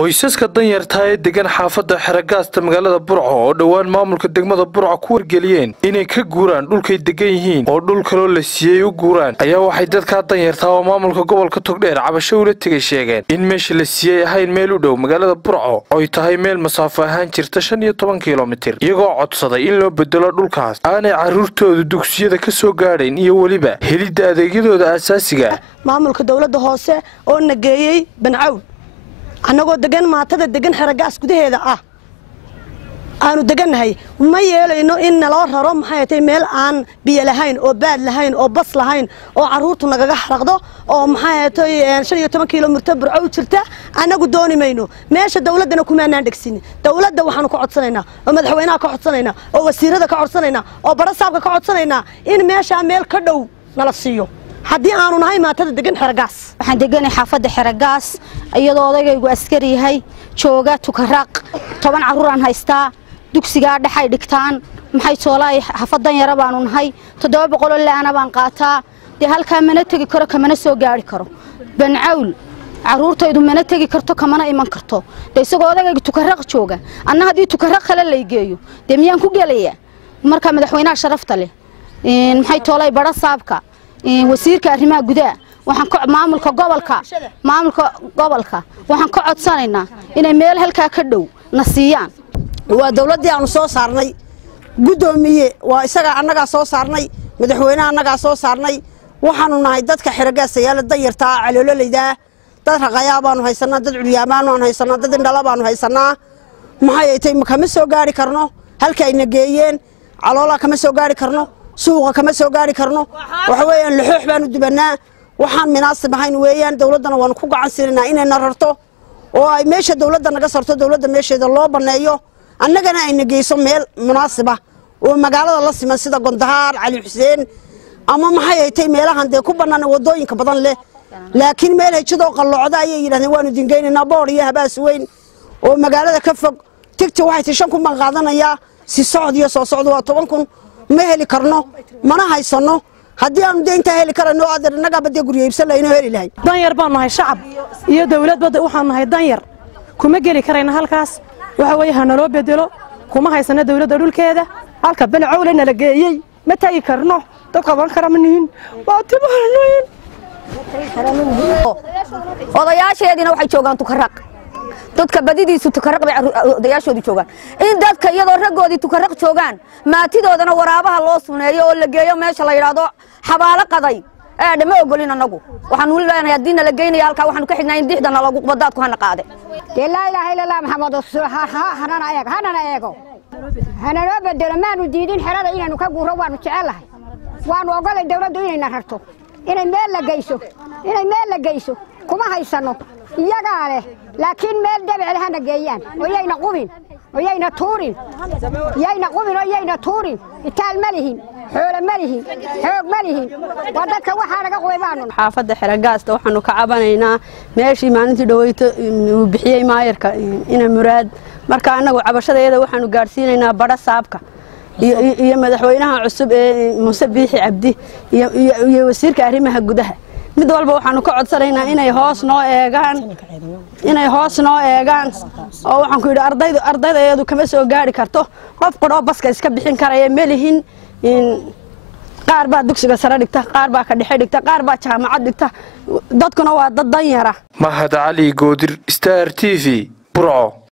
qoysaska danyarta ee degan xaafadda Xeragaasta magaalada Burco oo dhawaan maamulka degmada Burco ku wargeliyeen inay ka guuraan dhulkay degan yihiin oo dhul kale la siiyay u guuraan ayaa waxay dadka danyarta oo maamulka gobolka Togdheer cabasho ula tagay sheegeen in meesha la siiyay ahayn meel u dhow magaalada Burco oo ay tahay meel masaafo ahaan jirta 15 kiiloomitir iyagoo codsaday in loo bedelo dhulkaas aanay caruurtoodu dugsiyada ka soo gaadhayn iyo waliba helidda adeegyadooda aasaasiga maamulka dawladda hoose oo nageeyay Bancawl anagoo degan maatada degan Xeragaas gudaheeda aanu deganahay ma yeelayno in naloo raro maxay tahay meel aan biyo lahayn oo baad lahayn oo bas lahayn oo caruurtu nagaga xaraqdo oo maxay tahay 15 kiiloomitir Burco u jirta anagu dooni mayno meesha dawladana kuma aanan dhigsin dawladda waxaanu ka codsanaynaa oo madaxweynaha ka codsanaynaa oo wasiirada ka codsanaynaa oo barasaabka ka codsanaynaa in meesha meel ka dhow nala siiyo haddii aanu nahay maatada degan Xeragaas waxaan deganay xaafadda Xeragaas iyadoo odagaygu askari yahay jooga Tukaraq 10 caruur aan haystaa dugsiga dhaxay dhigtaan maxay toolay xaafadan yara baanu nahay 700 laana baan qaataa de halka mana tagi karo kamana soo gaari karo Bancawl caruurtaydu mana tagi karto kamana iman karto de isagoo odagaygu Tukaraq jooga anna hadii Tukaraq kale la igeeyo de miyaan ku galaya marka madaxweynaha sharafta leh maxay toolay barasaabka wasiirka arrimaha gudaha waxaan ka maamulka gobolka waxaan ka codsanaynaa inay meel halka ka dhow nasiyaan waa dawladii aanu soo saarnay gudoomiye waa isaga annaga soo saarnay madaxweynaha annaga soo saarnay waxaanu nahay dadka Xeragaas yaala danyarta caloololeyda dad raqayaa baanu haysanaa dad culyaamaan aan haysanaa dad indhala baanu haysanaa maxay ay tahay kama soo gaari karno halka ay nageeyeen caloola kama soo gaari karno suuqa kama soo gaari karno waxa weeyaan laxoox baanu dubanaa waxaan munaasib ahayn weeyaan dawladana waan ku gacan siinaa inay nararto oo ay meesha dawladda naga sarto dawladda meesheeda loo baneeyo annagana ay nageyso meel munaasib ah oo magaalada la siman sida Gondahaar Cali Xuseen ama maxay ay tahay meelahan de ku banaan wadooyinka badan leh laakiin meel ay jidoo qalloocda ay yiraahdeen waanu dingeynaa boor iyo habaas weyn oo magaalada ka fog tigti waxay 5 kun baan qaadanayaa si socod iyo soo socdo waa 10 kun ma heli karno mana haysano haddii aanu deynta heli karano adeernaga bad guriga iibsan layno heli lahayn danyar baan nahay shacab iyo dawladda waxaan nahay danyar kuma geli karayna halkaas waxa weeye hanaloo bedelo kuma haysana dawladda dhulkeeda halka Bancawl la geeyay ma tagi karno dad qaban kara manihin waa timaanayn odayaasheedina waxay joogaan Tukaraq dadka badidiisu Tukaraq bay odayaashoodu joogaan in dadka iyadoo ragoodii Tukaraq joogaan maatidoodana waraabaha loo suneeyo oo la geeyo meesha la yiraahdo xabaalo qaday dhama ogolin anagu waxaan u leenahay hadii la geeynayo halka waxaan ka xidhnaa in dixdana lagu qubadaadku hana qaade la ilaaha illa allah maxamed hanana eego hanana bedelo maanu diidin xerada inaanu ka guuro waanu jecelahay waanu ogolay dawladdu inay nararto inay meel la geyso kuma haysano iyaga leh laakiin meel dabic lahana geeyaan wayayna qubin wayayna tuurin itaal malihin xoolo malihin xoog malihin wadadka waxa laga qoybaano xaafadda Xeragaasta waxaanu ka cabanaynaa meeshii maalintii dhaweyto uu bixiyay maayarka ina muraad marka anagu cabashadeeda waxaanu gaarsiinaynaa barasaabka iyo madaxweynaha cusub ee Muuse Biixi Cabdi iyo wasiirka arrimaha gudaha mid walba waxaanu ka codsanaynaa inay hoos noo eegaan oo waxaan ku yiri ardaydeedu kama soo gaari karto qof qodoo baska iska bixin karaya melihin qaar baa dugsiga sare dhigta qaar baa ka dhexe dhigta qaar baa jaamacad dhigta dadkuna waa dad danyara Mahad Ali Goodir Star TV Burco.